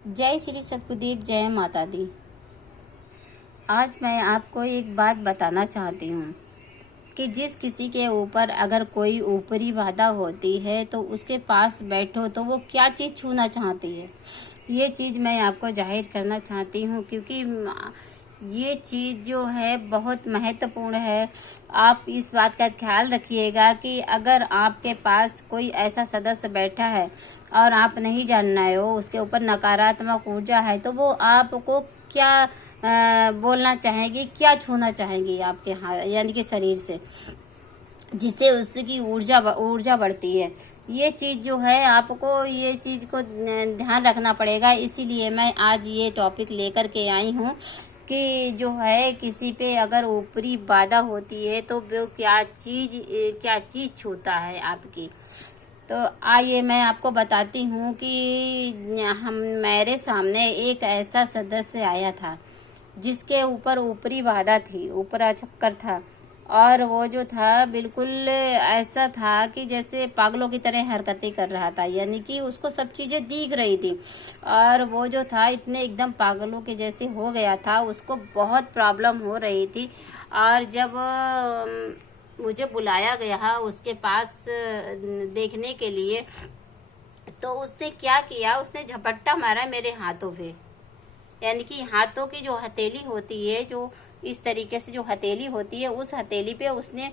जय श्री सतगुरुदेव, जय माता दी। आज मैं आपको एक बात बताना चाहती हूँ कि जिस किसी के ऊपर अगर कोई ऊपरी बाधा होती है तो उसके पास बैठो तो वो क्या चीज़ छूना चाहती है, ये चीज़ मैं आपको जाहिर करना चाहती हूँ, क्योंकि ये चीज़ जो है बहुत महत्वपूर्ण है। आप इस बात का ख्याल रखिएगा कि अगर आपके पास कोई ऐसा सदस्य बैठा है और आप नहीं जान रहे हो, उसके ऊपर नकारात्मक ऊर्जा है, तो वो आपको क्या बोलना चाहेंगी, क्या छूना चाहेंगी आपके हाथ यानी कि शरीर से, जिससे उसकी ऊर्जा बढ़ती है। ये चीज़ जो है आपको ये चीज़ को ध्यान रखना पड़ेगा। इसीलिए मैं आज ये टॉपिक लेकर के आई हूँ कि जो है किसी पे अगर ऊपरी बाधा होती है तो वो क्या चीज़ छूता है आपकी। तो आइए मैं आपको बताती हूँ कि मेरे सामने एक ऐसा सदस्य आया था जिसके ऊपर ऊपरी बाधा थी, ऊपरा चक्कर था, और वो जो था बिल्कुल ऐसा था कि जैसे पागलों की तरह हरकतें कर रहा था, यानी कि उसको सब चीज़ें दिख रही थी। और वो जो था इतने एकदम पागलों के जैसे हो गया था, उसको बहुत प्रॉब्लम हो रही थी। और जब मुझे बुलाया गया उसके पास देखने के लिए, तो उसने क्या किया, उसने झपट्टा मारा मेरे हाथों पे। यानी कि हाथों की जो हथेली होती है, जो इस तरीके से जो हथेली होती है, उस हथेली पे उसने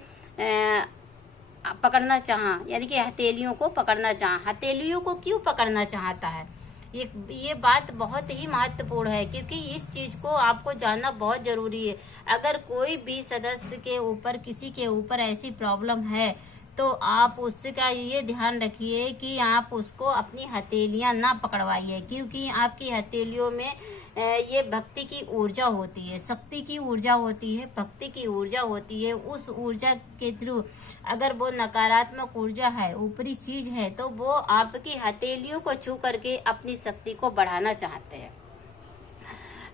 पकड़ना चाहा, यानी कि हथेलियों को पकड़ना चाहा। हथेलियों को क्यों पकड़ना चाहता है, ये बात बहुत ही महत्वपूर्ण है, क्योंकि इस चीज़ को आपको जानना बहुत ज़रूरी है। अगर कोई भी सदस्य के ऊपर, किसी के ऊपर ऐसी प्रॉब्लम है तो आप उससे का ये ध्यान रखिए कि आप उसको अपनी हथेलियां ना पकड़वाइए, क्योंकि आपकी हथेलियों में ये भक्ति की ऊर्जा होती है, शक्ति की ऊर्जा होती है, भक्ति की ऊर्जा होती है। उस ऊर्जा के थ्रू अगर वो नकारात्मक ऊर्जा है, ऊपरी चीज है, तो वो आपकी हथेलियों को छू करके अपनी शक्ति को बढ़ाना चाहते हैं।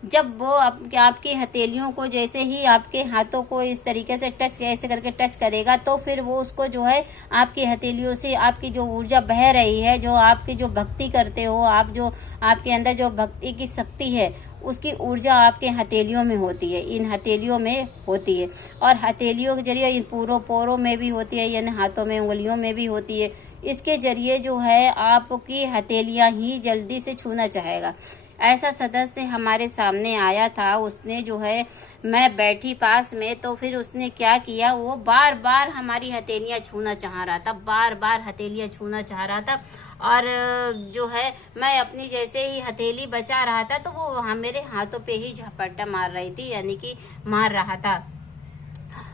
जब वो आपकी हथेलियों को, जैसे ही आपके हाथों को इस तरीके से ऐसे करके टच करेगा, तो फिर वो उसको जो है आपकी हथेलियों से आपकी जो ऊर्जा बह रही है, जो आपकी जो भक्ति करते हो आप, जो आपके अंदर जो भक्ति की शक्ति है, उसकी ऊर्जा आपके हथेलियों में होती है, इन हथेलियों में होती है। और हथेलियों के जरिए इन पोरों में भी होती है, यानी हाथों में, उंगलियों में भी होती है। इसके जरिए जो है आपकी हथेलियां ही जल्दी से छूना चाहेगा। ऐसा सदस्य हमारे सामने आया था, उसने जो है, मैं बैठी पास में, तो फिर उसने क्या किया, वो बार बार हमारी हथेलियां छूना चाह रहा था, बार बार हथेलियां छूना चाह रहा था। और जो है मैं अपनी जैसे ही हथेली बचा रहा था तो वो मेरे हाथों पे ही झपट्टा मार रही थी, यानी कि मार रहा था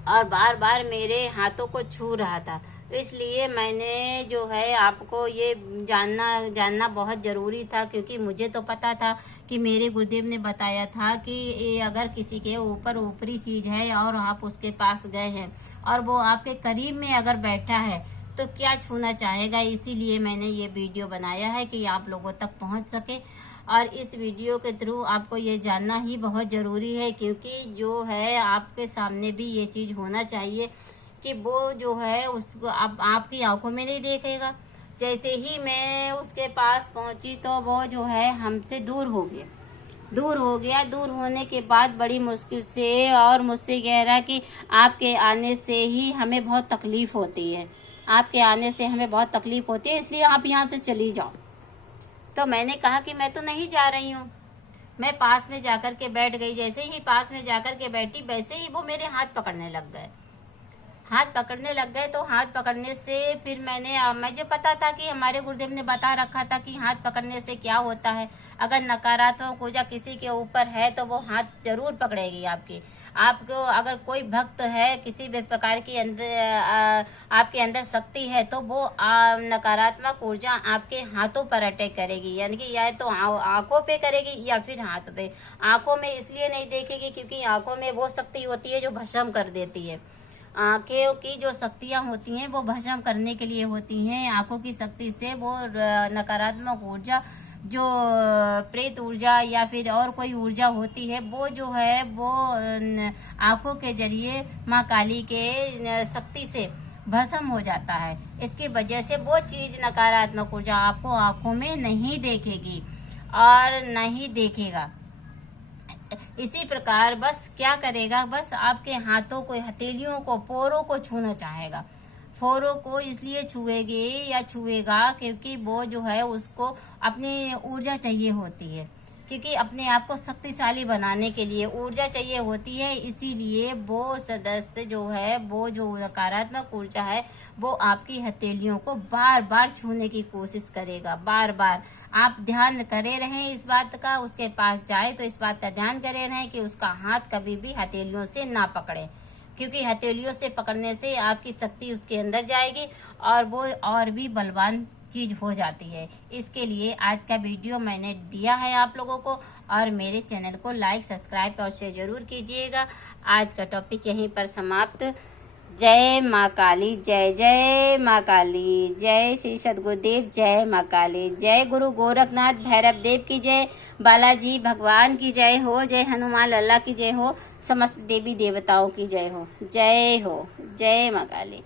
और बार बार मेरे हाथों को छू रहा था। इसलिए मैंने जो है आपको ये जानना बहुत ज़रूरी था, क्योंकि मुझे तो पता था कि मेरे गुरुदेव ने बताया था कि ये अगर किसी के ऊपर ऊपरी चीज़ है और आप उसके पास गए हैं और वो आपके करीब में अगर बैठा है तो क्या छूना चाहेगा। इसीलिए मैंने ये वीडियो बनाया है कि आप लोगों तक पहुंच सके। और इस वीडियो के थ्रू आपको ये जानना ही बहुत ज़रूरी है, क्योंकि जो है आपके सामने भी ये चीज़ होना चाहिए कि वो जो है उसको आपकी आंखों में नहीं देखेगा। जैसे ही मैं उसके पास पहुंची तो वो जो है हमसे दूर हो गया। दूर होने के बाद बड़ी मुश्किल से और मुझसे कह रहा कि आपके आने से ही हमें बहुत तकलीफ होती है, आपके आने से हमें बहुत तकलीफ होती है, इसलिए आप यहाँ से चली जाओ। तो मैंने कहा कि मैं तो नहीं जा रही हूँ। मैं पास में जाकर के बैठ गई। जैसे ही पास में जाकर के बैठी, वैसे ही वो मेरे हाथ पकड़ने लग गए। तो हाथ पकड़ने से फिर मुझे पता था कि हमारे गुरुदेव ने बता रखा था कि हाथ पकड़ने से क्या होता है। अगर नकारात्मक ऊर्जा किसी के ऊपर है तो वो हाथ जरूर पकड़ेगी आपको। अगर कोई भक्त है, किसी भी प्रकार की आपके अंदर शक्ति है, तो वो नकारात्मक ऊर्जा आपके हाथों पर अटैक करेगी, यानी कि या तो आंखों पे करेगी या फिर हाथ पे। आंखों में इसलिए नहीं देखेगी क्योंकि आंखों में वो शक्ति होती है जो भस्म कर देती है। आंखों की जो शक्तियां होती हैं वो भस्म करने के लिए होती हैं। आंखों की शक्ति से वो नकारात्मक ऊर्जा, जो प्रेत ऊर्जा या फिर और कोई ऊर्जा होती है, वो जो है वो आंखों के जरिए माँ काली के शक्ति से भस्म हो जाता है। इसकी वजह से वो चीज, नकारात्मक ऊर्जा आपको आंखों में नहीं देखेगी। और नहीं देखेगा। इसी प्रकार बस क्या करेगा, बस आपके हाथों को, हथेलियों को, पोरों को छूना चाहेगा। फोरों को इसलिए छुएगे या छुएगा क्योंकि वो जो है उसको अपनी ऊर्जा चाहिए होती है, क्योंकि अपने आप को शक्तिशाली बनाने के लिए ऊर्जा चाहिए होती है। इसीलिए वो सदस्य जो है, वो जो नकारात्मक ऊर्जा है, वो आपकी हथेलियों को बार बार छूने की कोशिश करेगा। बार बार आप ध्यान करे रहें इस बात का, उसके पास जाए तो इस बात का ध्यान करे रहें कि उसका हाथ कभी भी हथेलियों से ना पकड़े, क्योंकि हथेलियों से पकड़ने से आपकी शक्ति उसके अंदर जाएगी और वो और भी बलवान चीज हो जाती है। इसके लिए आज का वीडियो मैंने दिया है आप लोगों को, और मेरे चैनल को लाइक, सब्सक्राइब और शेयर जरूर कीजिएगा। आज का टॉपिक यहीं पर समाप्त। जय माँ काली, जय जय माँ काली, जय श्री सद्गुरुदेव, जय माँ काली, जय गुरु गोरखनाथ भैरव देव की जय, बालाजी भगवान की जय हो, जय हनुमान लल्ला की जय हो, समस्त देवी देवताओं की जय हो, जय हो, जय माँ काली।